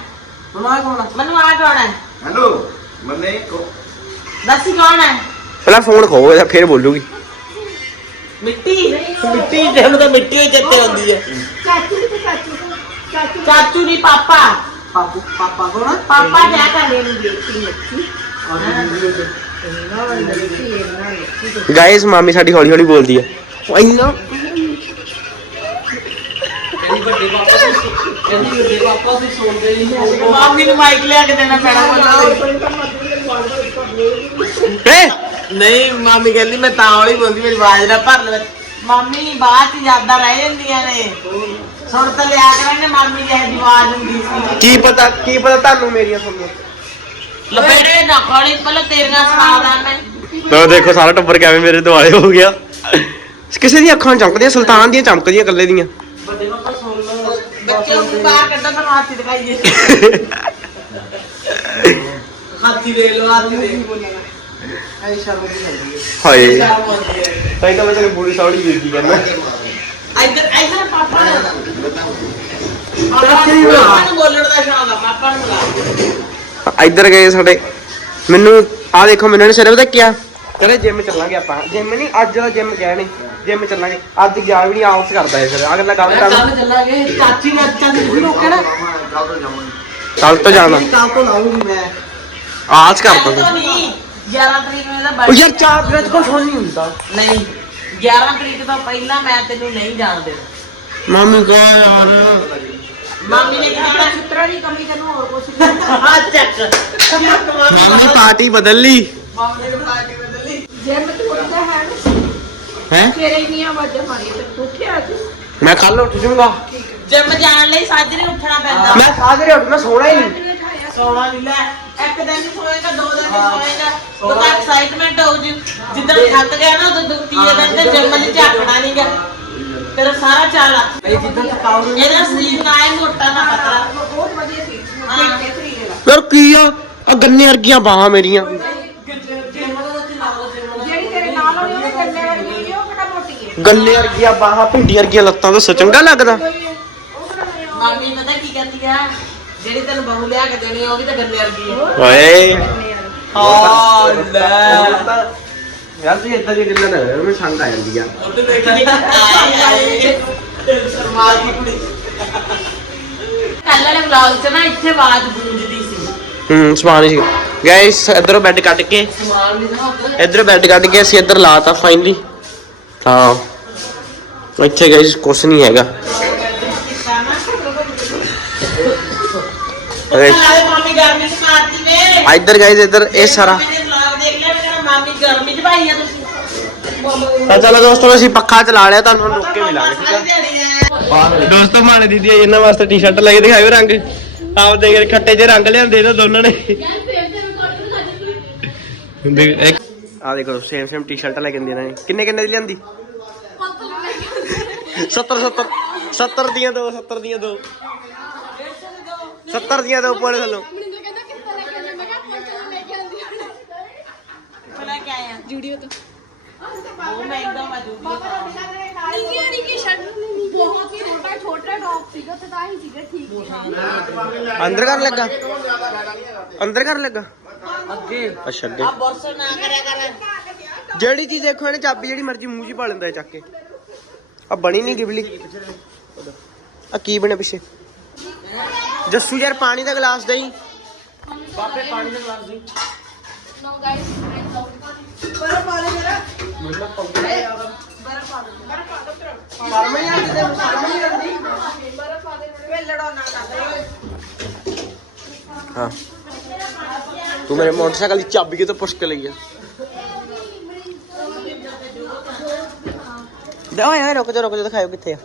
ਮੰਨੂ ਆ ਕੌਣ ਹੈ? ਮੰਨੂ ਆ ਕੌਣ ਹੈ? ਹੈਲੋ ਮੰਨੇ ਕੋ ਦੱਸੀ ਕੌਣ ਹੈ? ਪਹਿਲਾਂ ਫੋਨ ਖੋਵੋ ਇਹਦਾ ਫਿਰ ਬੋਲੂਗੀ। ਮਿੱਟੀ। ਮਿੱਟੀ ਜਿਹਨੂੰ ਤਾਂ ਮਿੱਟੀ ਹੀ ਚੇਤੇ ਆਉਂਦੀ ਹੈ ਚਾਚੂ ਤੇ ਚਾਚੂ ਚਾਚੂ ਚਾਚੂ ਨਹੀਂ ਪਾਪਾ ਪਾਪੂ ਪਾਪਾ ਕੌਣ ਪਾਪਾ ਕਿਆ ਕਰ ਰਹੇ ਨੇ ਦੇਖੀ ਲੱਗੀ ਗਾਇਸ ਮਾਮੀ ਸਾਡੀ ਹੌਲੀ ਹੌਲੀ ਬੋਲਦੀ ਆ ਉਹ ਇੰਨਾ ਮਾਮੀ ਨੂੰ ਮਾਈਕ ਲਿਆ ਕੇ ਦੇਣਾ ਪੈਣਾ ਏ ਨਹੀਂ ਮਾਮੀ ਕਹਿੰਦੀ ਮੈਂ ਤਾਂ ਹੌਲੀ ਆਵਾਜ਼ ਮਾਮੀ ਬਾਅਦ ਚ ਯਾਦਾਂ ਰਹਿ ਜਾਂਦੀਆਂ ਨੇ। ਸੁਣ ਤਾਂ ਲਿਆ ਕਰਾਂਗੇ ਮਾਮੀ ਜਿਹੇ ਦੀ ਆਵਾਜ਼ ਹੁੰਦੀ ਸੀ। ਕੀ ਪਤਾ ਕੀ ਪਤਾ ਤੁਹਾਨੂੰ ਮੇਰੀਆਂ ਸੁਣੀਆਂ। ਲਪੇੜੇ ਨਾ ਖਾਲੀ ਪਹਿਲਾਂ ਤੇਰੀਆਂ ਸੁਣਾਦਾ ਮੈਂ। ਤਾਂ ਦੇਖੋ ਸਾਰਾ ਟੱਬਰ ਕਿਵੇਂ ਮੇਰੇ ਦੁਆਲੇ ਹੋ ਗਿਆ। ਕਿਸੇ ਦੀਆਂ ਅੱਖਾਂ ਚਮਕਦੀਆਂ ਸੁਲਤਾਨ ਦੀਆਂ ਚਮਕਦੀਆਂ ਇਕੱਲੇ ਦੀਆਂ। ਵੱਡੇ ਪਾਪਾ ਸੁਣ ਲਓ। ਬੱਚੇ ਨੂੰ ਬਾਹਰ ਕੱਢੋ ਤਾਂ ਹਾਥੀ ਦਿਖਾਈਏ। ਹਾਥੀ ਦੇ ਲੋ ਹਾਥੀ ਦੇ। ਐ ਸ਼ਰਮ ਨਹੀਂ ਆਉਂਦੀ ਹਾਏ। ਸ਼ਰਮ ਆਉਂਦੀ ਹੈ ਤਾਂ ਤਾਂ ਮੈਂ ਤੈਨੂੰ ਪੂਰੀ ਸਾੜੀ ਦੇ ਦਿੱਤੀ ਕਹਿੰਦਾ। ਇੱਧਰ ਇੱਧਰ ਪਾਪਾ ਨੂੰ ਪਾਪਾ ਨੂੰ ਬੋਲਣ ਦਾ ਸ਼ੌਕ ਆ ਪਾਪਾ ਨੂੰ ਬੁਲਾ ਇੱਧਰ ਗਏ ਸਾਡੇ। ਮੈਨੂੰ ਆ ਦੇਖੋ ਮੈਨੂੰ ਨੇ ਸਿਰ ਪਤਾ ਕਿਆ? ਕਹਿੰਦੇ ਜਿਮ ਚੱਲਾਂਗੇ ਆਪਾਂ। ਜਿਮ ਨਹੀਂ ਅੱਜ ਦਾ ਜਿਮ ਗਿਆ ਨਹੀਂ ਜਿਮ ਚੱਲਾਂਗੇ। ਅੱਜ ਗਿਆ ਵੀ ਨਹੀਂ ਆਲਸ ਕਰਦਾ ਇਹ ਫਿਰ। ਅਗਲਾ ਗੱਲ ਕਰ ਕੱਲ ਚੱਲਾਂਗੇ। ਚਾਚੀ ਨੇ ਅੱਛਾ ਦੀ ਵੀ ਰੋਕਣਾ ਕੱਲ ਤੋਂ ਜਾਵਾਂਗੇ ਕੱਲ ਤੋਂ ਜਾਣਾ ਕੱਲ ਤੋਂ ਲਾਉਂਗੀ ਮੈਂ ਆਲਸ ਕਰਦਾ ਨਹੀਂ। 11 ਤਰੀਕ ਨੂੰ ਇਹਦਾ ਉਹ ਬਰਥਡੇ ਯਾਰ ਚਾਰ ਦਿਨਾਂ ਚ ਕੁਝ ਨਹੀਂ ਹੁੰਦਾ। ਨਹੀਂ 11 ਤਰੀਕ ਤੋਂ ਪਹਿਲਾਂ ਮੈਂ ਤੈਨੂੰ ਨਹੀਂ ਜਾਣ ਦੇਣਾ ਮਾਮੀ ਕਾ ਯਾਰ। ਮਾਮੀ ਨੇ ਕਿਹਾ ਪੁੱਤਰਾ ਦੀ ਕਮੀ ਤੈਨੂੰ ਹੋਰ ਕੁਝ ਹਾਂ ਚੱਕ। ਚੱਕ ਮਾਮੀ ਪਾਰਟੀ ਬਦਲ। ਲਈ ਮਾਮੀ ਨੇ ਪਾਰਟੀ ਬਦਲੀ। ਜੇ ਮੈਂ ਤੂੰ ਉੱਠਦਾ ਹੈ ਨਾ ਹੈ? ਤੇਰੇ ਇੰਨੀਆਂ ਆਵਾਜ਼ਾਂ ਮਾਰੀਆਂ ਤੇ ਤੂੰ ਉੱਠਿਆ ਅੱਜ? ਮੈਂ ਕੱਲ ਉੱਠ ਜੂੰਗਾ ਜਿਮ ਜਾਣ ਲਈ ਸਾਜਰੇ ਉੱਠਣਾ ਪੈਂਦਾ। ਮੈਂ ਸਾਜਰੇ ਉੱਠਣਾ ਸੋਣਾ ਹੀ ਨਹੀਂ। ਸੋਣਾ ਨਹੀਂ ਲੈ। ਇੱਕ ਦਿਨ ਨਹੀਂ ਸੋਏਗਾ ਦੋ ਦਿਨ ਨਹੀਂ ਸੋਏਗਾ। ਉਹ ਤਾਂ ਐਕਸਾਈਟਮੈਂਟ ਹੋ ਜੂ। ਜਿੱਦਣ ਥੱਕ ਗਿਆ ਨਾ ਉਦੋਂ ਤੀਏ ਦਿਨ ਤੇ ਜਿਮ ਲਈ ਝਾਕਣਾ ਨਹੀਂਗਾ ਤੇਰਾ ਸਾਰਾ ਚਾਲ ਆ ਜਿੱਦਾਂ ਥਕਾਉ ਇਹਦਾ ਸਰੀਰ ਨਾ ਹੈ ਮੋਟਾ ਨਾ ਪਤਲਾ। ਬਹੁਤ ਵਧੀਆ ਸੀ। ਹਾਂ। ਦੇਖੇ ਤਰੀਕੇ ਦਾ ਯਾਰ ਕੀ ਆ? ਆ ਗੰਨੇ ਵਰਗੀਆਂ ਬਾਹਾਂ ਮੇਰੀਆਂ। ਜਿਹੜੀ ਤੇਰੇ ਨਾਲ ਹੋਣੀ ਉਹਨੇ ਗੱਲੇ ਵਰਗੀ ਉਹ ਕਿਹੜਾ ਮੋਟੀ ਹੈ ਗੰਨੇ ਵਰਗੀਆਂ ਬਾਹਾਂ ਭਿੰਡੀ ਵਰਗੀਆਂ ਲੱਤਾਂ ਦੱਸੋ ਚੰਗਾ ਲੱਗਦਾ। ਮਾਮੀ ਪਤਾ ਕੀ ਕਹਿੰਦੀ ਆ? ਜਿਹੜੀ ਤੈਨੂੰ ਬਹੂ ਲਿਆ ਕੇ ਦੇਣੀ ਆ, ਉਹ ਵੀ ਤਾਂ ਗੰਨੇ ਵਰਗੀ ਆ। ਓਏ ਹਾਂ ਲੈ ਯਾਰ ਤੂੰ ਇਦਾਂ ਦੀ ਗੱਲਾਂ ਨਾ ਕਰ ਮੈਂ ਸੰਗ ਆ ਜਾਂਦੀ ਆ। ਉੱਤੇ ਦੇਖੀ ਆਏ ਆਏ ਸਰਮਾਲ ਦੀ ਕੁੜੀ। ਕੱਲ ਵਾਲੇ ਵਲੌਗ 'ਚ ਨਾ ਇੱਥੇ ਆਵਾਜ਼ ਗੂੰਜਦੀ ਸੀ। ਹੂੰ ਸਮਾਨ ਸੀ ਗਾਇਸ ਇਧਰੋਂ ਬੈੱਡ ਕੱਢ ਕੇ ਸਮਾਨ ਵੀ ਨਾ ਉੱਧਰ। ਇਧਰੋਂ ਬੈੱਡ ਕੱਢ ਕੇ ਅਸੀਂ ਇਧਰ ਲਾਤਾ ਫਾਈਨਲੀ ਹਾਂ। ਇੱਥੇ ਗਾਇਸ ਕੁਛ ਨਹੀਂ ਹੈਗਾ। ਮਾਮੀ ਗਰਮੀ 'ਚ ਮਾਰਦੀ ਵੇ। ਇੱਧਰ ਗਾਇਸ ਇਧਰ ਇਹ ਸਾਰਾ। ਮੇਰੇ ਦੇਖ ਲਿਆ ਮੇਰਾ ਮਾਮੀ ਗਰਮੀ 'ਚ ਭਾਈ ਆ ਤੁਸੀਂ। ਤਾਂ ਚਲੋ ਦੋਸਤੋ ਅਸੀਂ ਪੱਖਾ ਚਲਾ ਲਿਆ ਤੁਹਾਨੂੰ ਰੁੱਕ ਕੇ ਮਿਲਾਂਗੇ ਠੀਕ। ਆ? ਦੋਸਤੋ ਮਾਣੇ ਦੀਦੀ ਇਹਨਾਂ ਵਾਸਤੇ ਟੀ-ਸ਼ਰਟ ਲੈ ਕੇ ਦਿਖਾਇਓ ਰੰਗ। ਆਪ ਦੇ ਕੇ ਖੱਟੇ ਜਿਹੇ ਰੰਗ ਲਿਆਂਦੇ ਇਹਨਾਂ ਦੋਨਾਂ ਨੇ। ਇੱਕ ਆ ਦੇਖੋ ਸੇਮ ਸੇਮ ਟੀ-ਸ਼ਰਟਾਂ ਲੈ ਕੇ ਆਂਦੀ ਇਹਨਾਂ ਨੇ। ਕਿੰਨੇ ਕਿੰਨੇ ਦੀ ਲਿਆਂਦੀ? 70 70 70 ਦੀਆਂ ਦੋ 70 ਦੀਆਂ ਦੋ। 70 ਦੀਆਂ ਦੋ ਪੋਲੇ ਥੱਲੋਂ। ਕਹਿੰਦਾ ਕਿੱਥੇ ਲੈ ਕੇ ਆਉਂਦੇ ਮੈਂ ਕਿਹਾ ਪਹੁੰਚਣ ਲੈ ਕੇ ਆਉਂਦੀ ਹੁਣ ਲੈ ਕੇ ਆਇਆ ਜੂਡੀਓ ਤੋਂ ਉਹ ਮਹਿੰਗਾ ਵਾ ਜੂਡੀਓ ਦਾ ਨਿੱਕੀ ਨਿੱਕੀ ਸ਼ਰਟ ਬਹੁਤ ਛੋਟਾ ਛੋਟਾ ਟੌਪ ਸੀਗਾ ਤੇ ਤਾਂ ਹੀ ਸੀਗਾ ਠੀਕ ਸੀ। ਅੰਦਰ ਕਰ ਲੱਗਾ? ਅੰਦਰ ਕਰ ਲੱਗਾ? ਅੱਗੇ। ਅੱਛਾ ਅੱਗੇ। ਆ ਬੁਰਸ ਨਾ ਕਰਿਆ ਕਰ। ਜਿਹੜੀ ਚੀਜ਼ ਦੇਖੋ ਇਹਨੇ ਚਾਬੀ ਜਿਹੜੀ ਮਰਜ਼ੀ ਮੂੰਹ 'ਚ ਹੀ ਪਾ ਲੈਂਦਾ ਹੈ ਚੱਕ ਕੇ। ਆ ਬਣੀ ਨਹੀਂ ਗਿਬਲੀ। ਆ ਕੀ ਬਣਿਆ ਪਿੱਛੇ? ਜੱਸੂ ਯਾਰ ਪਾਣੀ ਦਾ ਗਲਾਸ ਦੇਈ ਬਾਪੇ ਪਾਣੀ ਦਾ ਗਲਾਸ ਦੇਈ ਨੋ ਗਾਇਸ ਸ਼ਰਮ ਹੀ ਆਉਂਦੀ ਤੇ ਸ਼ਰਮ ਹੀ ਆਉਂਦੀ ਹਾਂ ਤੂੰ ਮੇਰੇ ਮੋਟਰਸਾਈਕਲ ਦੀ ਚਾਬੀ ਕਿਤੋਂ ਪੁੱਛ ਕੇ ਲਈ ਆ ਦਾ ਓਏ ਰੁਕ ਜਾ ਰੁਕ ਜਾ ਦਿਖਾਓ ਕਿੱਥੇ ਆ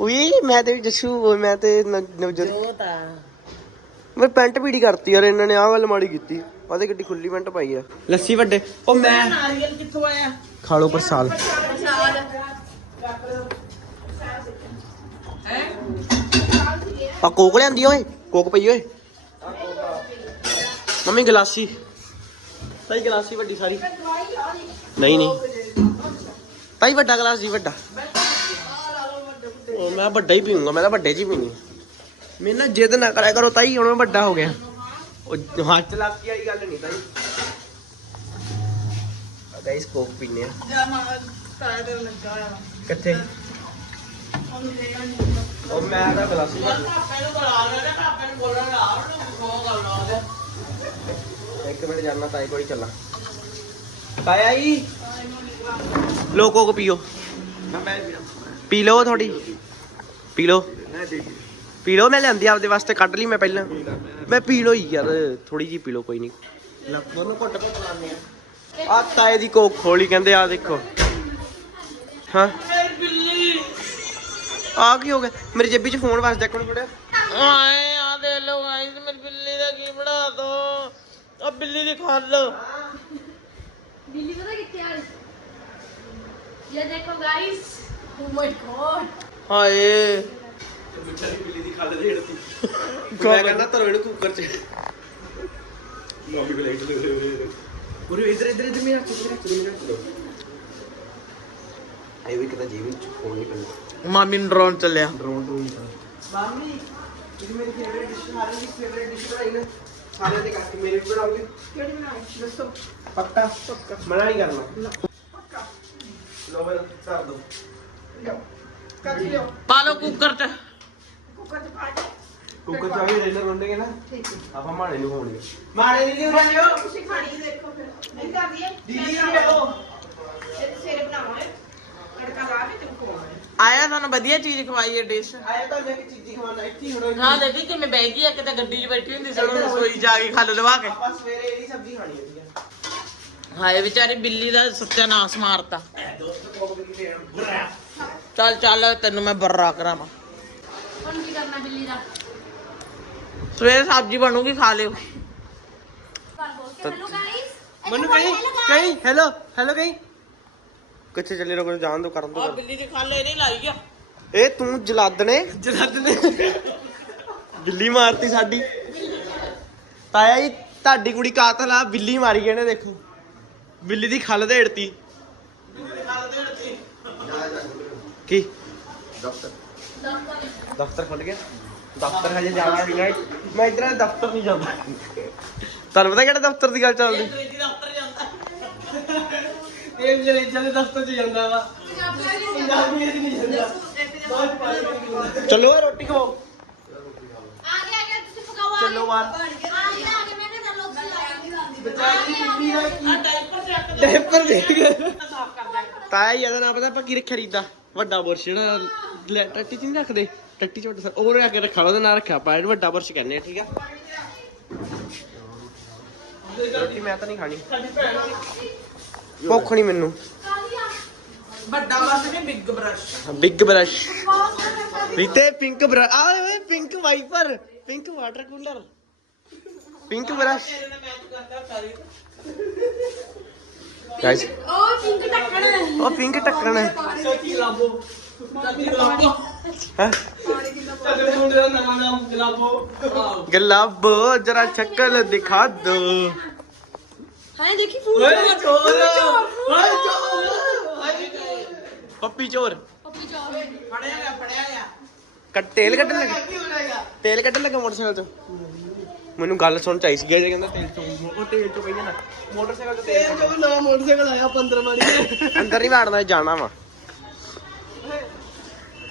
ਉਈ ਮੈਂ ਤੇ ਜੱਸੂ ਓਏ ਮੈਂ ਤੇ ਨ- ਨਵਜੋਤ। ਮੈਂ ਪੈਂਟ ਪੀੜੀ ਕਰਤੀ ਯਾਰ ਇਹਨਾਂ ਨੇ ਆਹ ਗੱਲ ਮਾੜੀ ਕੀਤੀ। ਆਦੇ ਗੱਡੀ ਖੁੱਲੀ ਪੈਂਟ ਪਾਈ ਆ। ਲੱਸੀ ਵੱਡੇ। ਉਹ ਮੈਂ ਨਾਰੀਅਲ ਕਿੱਥੋਂ ਆਇਆ? ਖਾ ਲਓ ਪਰ ਸਾਲ ਆ ਕੋਕ ਲਿਆਂਦੀ ਓਏ। ਕੋਕ ਪਈ ਓਏ। ਮੰਮੀ ਗਲਾਸੀ। ਤਾਈ ਗਲਾਸੀ ਵੱਡੀ ਸਾਰੀ। ਨਹੀਂ ਨਹੀਂ। ਤਾਈ ਵੱਡਾ ਗਲਾਸ ਜੀ ਵੱਡਾ। ਉਹ ਮੈਂ ਵੱਡਾ ਹੀ ਪੀਊਂਗਾ ਮੈਂ ਤਾਂ ਵੱਡੇ ਚ ਹੀ ਪੀਣੀ ਮੇਰੇ ਨਾਲ ਜਿੱਦ ਨਾ ਕਰਿਆ ਕਰੋ ਤਾਈ ਹੁਣ ਮੈਂ ਵੱਡਾ ਹੋ ਗਿਆ। ਉਹ ਹੱਥ ਲੱਗੀ ਵਾਲੀ ਗੱਲ ਨਹੀਂ ਤਾਈ। ਗਾਇਸ ਕੋਕ ਪੀਨੇ ਆ। ਕਿੱਥੇ? ਉਹ ਮੈਂ ਤਾਂ ਗਲਾਸੀ ਪਾਪੇ ਨੂੰ ਬੁਲਾ ਲਿਆ ਪਾਪੇ ਨੂੰ ਬੋਲਣ ਲਾ ਉਹਨੂੰ ਖੋ ਕਰਨਾ ਉਹਦੇ ਇੱਕ ਮਿੰਟ ਜਾਣਾ ਤਾਈ ਕੋਲ ਹੀ ਚੱਲਾਂ। ਤਾਇਆ ਜੀ। ਲੋ ਕੋਕ ਪੀਓ। ਪੀ ਲਓ ਥੋੜੀ ਪੀ ਲਓ। ਪੀ ਲਓ ਮੈਂ ਲਿਆਂਦੀ ਆਪਦੇ ਵਾਸਤੇ ਕੱਢ ਲਈ ਮੈਂ ਪਹਿਲਾਂ। ਮੈਂ ਪੀ ਲਓ ਯਾਰ ਥੋੜੀ ਜੀ ਪੀ ਲਓ ਕੋਈ ਨਹੀਂ ਦੋਨੋਂ ਘੁੱਟ ਘੁੱਟ ਲਾਣੇ ਆ ਆ ਤਾਏ ਦੀ ਕੋਕ ਖੋਲੀ ਕਹਿੰਦੇ ਆ ਦੇਖੋ। ਹਾਂ। ਆ ਕੀ ਹੋ ਗਿਆ? ਮੇਰੀ ਜੇਬੀ 'ਚ ਫੋਨ ਵੱਜਦਾ ਕੋਣ ਫੜਿਆ ਆਏ ਆ ਦੇ ਲੋ ਗਾਇਸ ਮੇਰੀ ਬਿੱਲੀ ਦਾ ਕੀ ਬਣਾ ਦੋ। ਆ ਬਿੱਲੀ ਦੀ ਖੱਲ। ਬਿੱਲੀ ਪਤਾ ਕਿੱਥੇ ਆ ਰਹੀ? ਇਹ ਦੇਖੋ ਗਾਇਸ ਓ ਮਾਈ ਗॉड ਹਾਏ। ਵਿਚਾਰੀ ਬਿੱਲੀ ਦੀ ਖੱਲ ਦੇੜਤੀ ਮੈਂ ਕਹਿੰਦਾ ਧਰੋ ਇਹਨੂੰ ਕੁੱਕਰ 'ਚ। ਮੰਮੀ ਕੋਲ ਲਾਈਟ ਲੈ ਪੂਰੀ ਇਧਰ ਇਧਰ ਇਧਰ ਮੇਰਾ ਚੁੱਪ ਚੁੱਪ ਮੇਰਾ ਚੁੱਪ ਇਹ ਵੀ ਕਿਤਾ ਜੀਵਨ ਚ ਫੋਨ ਨਹੀਂ ਕਰਨਾ ਮਾਮੀ ਨੂੰ ਡਰੋਨ ਚੱਲਿਆ। ਡਰੋਨ ਡਰੋਨ ਮਾਮੀ ਇਹ ਮੇਰੀ ਫੇਵਰੇਟ ਡਿਸ਼ ਸਾਰਿਆਂ ਦੀ ਫੇਵਰੇਟ ਡਿਸ਼ ਬਣਾਈ ਨਾ? ਸਾਰਿਆਂ ਦੇ ਕਰਕੇ ਮੇਰੀ ਵੀ ਬਣਾਓਗੇ। ਕਿਹੜੀ ਬਣਾਈ? ਦੱਸੋ। ਪੱਕਾ? ਪੱਕਾ। ਮਨਾ ਨਹੀਂ ਕਰਨਾ। ਪੱਕਾ ਲੋ ਫਿਰ ਕਰ ਦੋ। ਪਾ ਲੋ ਕੁੱਕਰ ਚ। ਕੁੱਕਰ ਚ ਵੀ ਰੇਲਰ ਬੰਨੇਗੇ ਨਾ। ਆਪਾਂ ਮਾਣੇ ਨੂੰ ਹੋਣਗੇ। ਦੀ ਨਹੀਂ ਬਣਿਓ ਤੁਸੀਂ ਖਾਣੀ ਦੇਖੋ ਫਿਰ। ਨਹੀਂ ਕਰਦੀ ਹੈ। ਦੀਦੀ ਨੂੰ ਇਹ ਸਵੇਰੇ ਬਣਾਵਾਂਗੇ। ਤੜਕਾ ਲਾ ਕੇ ਤੇ ਖਵਾਵਾਂਗੇ। ਆਇਆ ਤੁਹਾਨੂੰ ਵਧੀਆ ਚੀਜ਼ ਖਵਾਈ ਹੈ ਡਿਸ਼ ਆਇਆ ਤਾਂ ਮੈਂ ਕਿ ਚੀਜ਼ੀ ਖਵਾਣਾ ਇੱਥੇ ਹੀ ਹੁਣ ਹਾਂ। ਦੇਖੀ ਕਿਵੇਂ ਬਹਿ ਗਈ ਆ ਕਿਤੇ ਗੱਡੀ 'ਚ ਬੈਠੀ ਹੁੰਦੀ ਸੀ ਉਹਨੂੰ ਰਸੋਈ ਜਾ ਕੇ ਖੱਲ ਲਵਾ ਕੇ। ਆਪਾਂ ਸਵੇਰੇ ਇਹਦੀ ਸਬਜ਼ੀ ਖਾਣੀ ਆ ਹਾਏ ਵਿਚਾਰੀ ਬਿੱਲੀ ਦਾ ਸੱਚਾ ਨਾਸ ਮਾਰਤਾ। ਚੱਲ ਚੱਲ ਤੈਨੂੰ ਮੈਂ ਬਰਰਾ ਕਰਾਵਾਂ। ਹੁਣ ਕੀ ਕਰਨਾ ਬਿੱਲੀ ਦਾ? ਸਵੇਰੇ ਸਬਜ਼ੀ ਬਣੂਗੀ ਖਾ ਲਿਓ। ਹੈਲੋ ਗਾਇਸ ਮੈਨੂੰ ਕਹੀਂ ਕਹੀਂ ਹੈਲੋ ਹੈਲੋ ਕਹੀਂ। ਕਿੱਥੇ ਚੱਲੇ ਰੋ ਜਾਣ ਦੋ ਕਰਨ ਆ ਦੋ ਬਿੱਲੀ ਦੀ ਖੱਲ ਇਹ ਨਹੀਂ ਲਾਈ ਆ। ਇਹ ਤੂੰ ਜਲਾਦ ਨੇ ਜਲਾਦ ਨੇ ਬਿੱਲੀ ਮਾਰਤੀ ਸਾਡੀ। ਤਾਇਆ ਜੀ ਤੁਹਾਡੀ ਕੁੜੀ ਕਾਤਲ ਆ ਬਿੱਲੀ ਮਾਰੀ ਗਏ ਨੇ ਦੇਖੋ। ਬਿੱਲੀ ਦੀ ਖੱਲ ਦੇੜਤੀ ਕੀ? ਦਫ਼ਤਰ। ਦਫ਼ਤਰ ਖੁੱਲ ਗਿਆ? ਦਫ਼ਤਰ ਹਜੇ ਜਾਣਾ ਨਹੀਂ ਹੈ। ਮੈਂ ਇਧਰ ਦਫ਼ਤਰ ਨਹੀਂ ਜਾਂਦਾ। ਤੁਹਾਨੂੰ ਪਤਾ ਕਿਹੜਾ ਦਫ਼ਤਰ ਦੀ ਗੱਲ ਚੱਲਦੀ? ਅੰਗਰੇਜ਼ੀ ਦਫ਼ਤਰ ਜਾਂਦਾ। ਇਹ ਜਿਹੜੇ ਜਿਹੜੇ ਦਫ਼ਤਰ 'ਚ ਜਾਂਦਾ ਵਾ। ਪੰਜਾਬੀ 'ਚ ਨਹੀਂ ਜਾਂਦਾ। ਚਲੋ ਓਏ ਰੋਟੀ ਖਾਓ ਆ ਗਿਆ ਆ ਗਿਆ ਤੁਸੀਂ ਪਕਾਓ ਚੱਲੋ ਬਾਹਰ। ਆ ਗਿਆ ਆ ਗਿਆ ਮੈਂ ਕਿਹਾ ਚਲੋ ਤੁਸੀਂ ਆ ਵਿਚਾਰੀ ਬਿੱਲੀ ਦਾ ਕੀ? ਆ ਡਾਈਪਰ ਚੱਕ ਡੈਪਰ ਦੇਖ ਸਾਫ਼ ਕਰ ਦੇ ਤਾਇਆ ਹੀ ਇਹਦਾ ਨਾਮ ਪਤਾ ਆਪਾਂ ਕੀ ਖਰੀਦਾ ਵੱਡਾ ਬੁਰਸ਼ ਜਿਹੜਾ ਲੈ ਟੱਟੀ ਚ ਨਹੀਂ ਰੱਖਦੇ? ਟੱਟੀ ਚ ਵੱਡਾ ਸਰ ਉਹ ਰੱਖ ਕੇ ਰੱਖਾ ਉਹਦੇ ਨਾਲ ਰੱਖਿਆ ਇਹਨੂੰ ਵੱਡਾ ਬੁਰਸ਼ ਕਹਿੰਦੇ ਆ ਠੀਕ ਆ? ਰੋਟੀ ਮੈਂ ਤਾਂ ਨਹੀਂ ਖਾਣੀ। ਭੁੱਖ ਨਹੀਂ ਮੈਨੂੰ। ਵੱਡਾ ਬਸ ਨਹੀਂ ਬਿੱਗ ਬ੍ਰਸ਼ ਬਿਗ ਬ੍ਰਸ਼ ਰੀਤੇ ਪਿੰਕ ਬ੍ਰਸ਼ ਆ ਓਏ pink wiper pink water cooler pink brush guys ਉਹ ਪਿੰਕ ਟੱਕਣ ਉਹ ਪਿੰਕ ਟੱਕਣ ਹੈ? ਸੋਚੀ ਲਾਬੋ ਚਾਚੀ ਲਾਬੋ ਹੈਂ? ਚਾਚੇ ਮੁੰਡੇ ਦਾ। ਨਵਾਂ ਨਾਮ ਗਲਾਬੋ ਗੁਲਾਬੋ ਜਰਾ ਸ਼ਕਲ ਦਿਖਾ ਦੋ ਹਾਂ ਦੇਖੀ ਫੂਲ ਚੋਰ। ਓਏ ਚੋਰ। ਪੱਪੀ ਚੋਰ। ਪੱਪੀ ਚੌਰ। ਫੜਿਆ ਗਿਆ ਫੜਿਆ ਗਿਆ ਕੱਟ ਤੇਲ ਕੱਢਣ ਲੱਗਾ ਤੇਲ ਕੱਢਣ ਲੱਗਾ। ਮੋਟਰਸਾਈਕਲ ਤੋਂ ਮੈਨੂੰ ਗੱਲ ਸੁਣ ਚਾਹੀ ਸੀ ਜੇ ਕਹਿੰਦਾ ਤੇਲ ਚੋਂ ਉਹ ਤੇਲ ਚੋਂ ਕਹੀ ਨਾ ਮੋਟਰਸਾਈਕਲ ਤੋਂ ਤੇਲ ਜੋ ਨਵਾਂ ਮੋਟਰਸਾਈਕਲ ਆਇਆ 15 ਵਾਲੀ ਅੰਦਰ ਨਹੀਂ ਵੜਨਾ ਜਾਣਾ ਵਾ।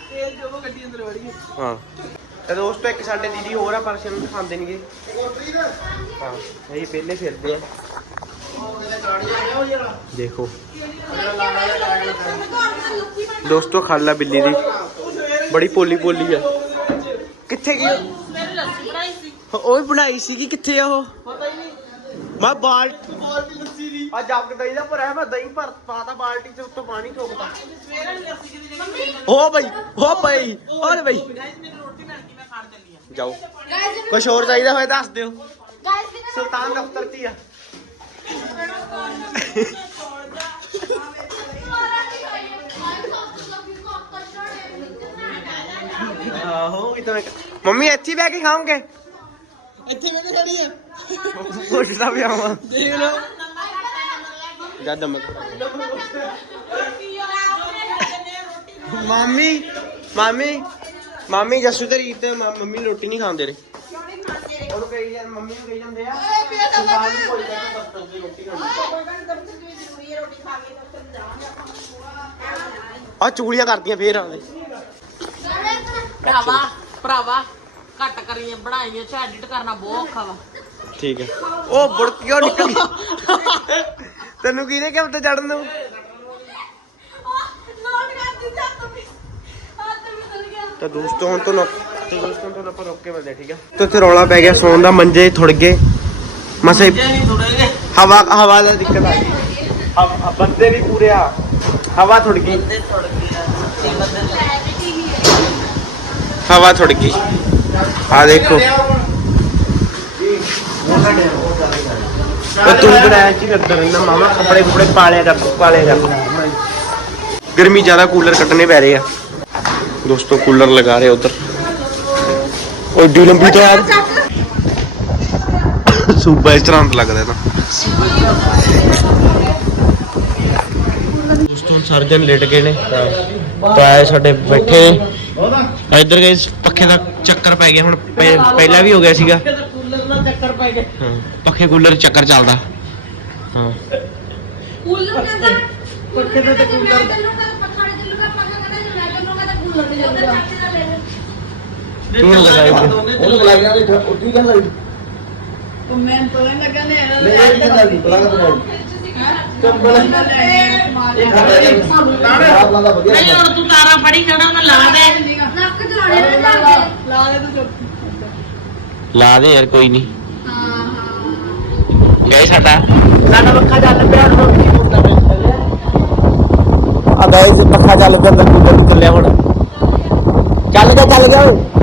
ਤੇਲ ਜੋ ਗੱਡੀ ਅੰਦਰ ਵੜੀ ਹਾਂ। ਤੇ ਦੋਸਤੋ ਇੱਕ ਸਾਡੇ ਦੀਦੀ ਹੋਰ ਆ ਪਰ ਸਾਨੂੰ ਦਿਖਾਉਂਦੇ ਨਹੀਂਗੇ ਹਾਂ ਇਹ ਪਹਿਲੇ ਫਿਰਦੇ ਆ। ਦੇਖੋ। ਦੋਸਤੋ ਖਾਲਾ ਬਿੱਲੀ ਦੀ। ਬੜੀ ਪੋਲੀ ਪੋਲੀ ਆ। ਕਿੱਥੇ ਗਈ ਉਹ? ਮੇਰੀ ਲੱਸੀ ਬਣਾਈ ਸੀ ਉਹ ਵੀ ਬਣਾਈ ਸੀਗੀ ਕਿੱਥੇ ਆ ਉਹ? ਪਤਾ ਹੀ ਨਹੀਂ। ਮੈਂ ਬਾਲ ਬਾਲਟੀ ਲੱਸੀ ਦੀ। ਆ ਜੱਗ ਦਹੀਂ ਦਾ ਭਰਿਆ ਮੈਂ ਦਹੀਂ ਭਰ ਪਾਤਾ ਬਾਲਟੀ ਚ ਉੱਤੋਂ ਪਾਣੀ ਠੋਕਦਾ ਸਵੇਰੇ ਵਾਲੀ ਲੱਸੀ ਕਿਤੇ ਜਿਹੜੀ ਹੋ ਬਈ ਹੋ ਬਈ ਹੋਰ ਬਈ। ਜਾਓ। ਕੁਝ ਹੋਰ ਚਾਹੀਦਾ ਹੋਏ ਦੱਸ ਦਿਓ। ਸੁਲਤਾਨ ਦਫ਼ਤਰ ਚ ਹੀ ਆ। ਆਹੋ ਇਦਾਂ ਮੰਮੀ ਇੱਥੇ ਬਹਿ ਕੇ ਖਾਓਗੇ? ਇੱਥੇ ਮੈਨੂੰ ਖੜੀ ਆ ਪੁੱਛਦਾ ਵੀ ਆਵਾਂ ਦੇਖ ਲਓ ਜਦ ਦਮ ਮਾਮੀ ਮਾਮੀ ਮਾਮੀ ਜਸੂ ਤੇ ਰੀਤ ਤੇ ਮ- ਮੰਮੀ ਰੋਟੀ ਨਹੀਂ ਖਾਂਦੇ ਰੇ ਉਹਨੂੰ ਕਹੀ ਜਾਂ ਮੰਮੀ ਨੂੰ ਕਹੀ ਜਾਂਦੇ ਆ ਸੁਲਤਾਨ ਨੂੰ ਕੋਈ ਕਹਿੰਦਾ ਦਫ਼ਤਰ ਦੀ ਰੋਟੀ ਆ ਚੂੜੀਆਂ ਕਰਦੀਆਂ ਫੇਰ ਆਉਂਦੇ ਭਰਾਵਾ ਭਰਾਵਾ ਘੱਟ ਕਰੀਆਂ ਬਣਾਈਆਂ ਚ ਐਡਿਟ ਕਰਨਾ ਬਹੁਤ ਔਖਾ ਵਾ। ਠੀਕ ਹੈ। ਉਹ ਬੁੜ ਕਿਉਂ ਨਿਕਲ ਗਈ ਤੈਨੂੰ ਕਿਹਨੇ ਕਿਹਾ ਉੱਤੇ ਚੜਨ ਨੂੰ? ਨੋਟ ਕਰ ਦਿੱਤਾ ਤੁਸੀਂ ਹੱਥ ਵੀ ਚਲ ਗਿਆ ਤਾਂ ਦੋਸਤੋ ਹੁਣ ਤੋਂ ਨਾ ਤੇ ਦੋਸਤੋ ਹੁਣ ਤੋਂ ਆਪਾਂ ਰੋਕ ਕੇ ਮਿਲਦੇ ਹਾਂ, ਠੀਕ ਹੈ? ਤੇ ਉੱਥੇ ਰੌਲਾ ਪੈ ਗਿਆ ਸੌਣ ਦਾ ਮੰਜੇ ਥੁੜ ਗਏ। ਮਸੇ ਜੇ ਨਹੀਂ ਥੋੜੇ ਹਵਾ ਹਵਾ ਦਾ ਦਿੱਕਤ ਆ ਗਈ। ਹਵਾ- ਬੰਦੇ ਵੀ ਪੂਰੇ ਆ। ਹਵਾ ਥੁੜ ਗਈ। ਹਵਾ ਥੁੜ ਗਈ। ਆ ਦੇਖੋ। ਉਹ ਤੂੰ ਬਣਾਇਆ ਚੀ ਕਰਦਾ ਰਹਿੰਦਾ? ਮਾਮਾ ਕੱਪੜੇ ਕੁਪੜੇ ਪਾਲਿਆ ਕਰ ਪਾਲਿਆ ਕਰ। ਗਰਮੀ ਜ਼ਿਆਦਾ ਕੂਲਰ ਕੱਟਣੇ ਪੈ ਰਹੇ ਆ। ਦੋਸਤੋ ਕੂਲਰ ਲਗਾ ਰਹੇ ਉਧਰ। ਉਹ ਡੀ ਲੰਬੀ ਤਾਰ ਸੂਬਾ ਇਸ ਤਰ੍ਹਾਂ ਲੱਗਦਾ ਨਾ। ਦੋਸਤੋ ਸਰਜਨ ਲੇਟ ਗਏ ਨੇ ਤਾਂ ਆਏ ਸਾਡੇ ਬੈਠੇ ਨੇ। ਇੱਧਰ ਗਏ ਪੱਖੇ ਦਾ ਚੱਕਰ ਪੈ ਗਿਆ ਹੁਣ ਪਹਿ- ਪਹਿਲਾਂ ਵੀ ਹੋ ਗਿਆ ਸੀਗਾ। ਕੂਲਰ ਨਾਲ ਚੱਕਰ ਪੈ ਗਏ ਹਾਂ ਪੱਖੇ ਕੂਲਰ 'ਚ ਚੱਕਰ ਚੱਲਦਾ। ਹਾਂ। ਕੂਲਰ ਕਹਿੰਦਾ ਪੱਖੇ ਤੇ ਤੇ ਕੂਲਰ ਚੱਲੂਗਾ ਪੱਖਾ ਤੇ ਚੱਲੂਗਾ ਪੱਖਾ ਕਹਿੰਦਾ ਮੈਂ ਚੱਲੂਗਾ ਤਾਂ ਕੂਲਰ ਤੇ ਚੱਲੂਗਾ। ਚਾਚੇ ਦਾ ਲੈ ਉਹਨੂੰ ਮੈਂ ਪਤਾ ਲੱਗਾ ਨੇ ਇਹ ਬੁਲਾ ਕੇ ਬੁਲਾਈ ਵਧੀਆ ਨਹੀਂ ਹੁਣ ਤੂੰ ਤਾਰਾ ਫੜੀ ਖੜਾ ਮੈਂ ਲਾ ਦੇ। ਚਲਾਣੇ ਨੇ ਲਾ ਕੇ? ਲਾ ਦੇ ਯਾਰ ਕੋਈ ਨਹੀਂ ਹਾਂ ਹਾਂ। ਗਏ ਸਾਡਾ। ਸਾਡਾ ਪੱਖਾ ਚੱਲ ਪਿਆ ਹੁਣ ਕੀ ਹੁੰਦਾ ਆ ਗਏ ਪੱਖਾ ਚੱਲ ਪਿਆ ਅੰਦਰ ਕੂਲਰ ਚੱਲਿਆ ਹੁਣ। ਚੱਲ ਗਿਆ ਚੱਲ ਗਿਆ ਓਏ।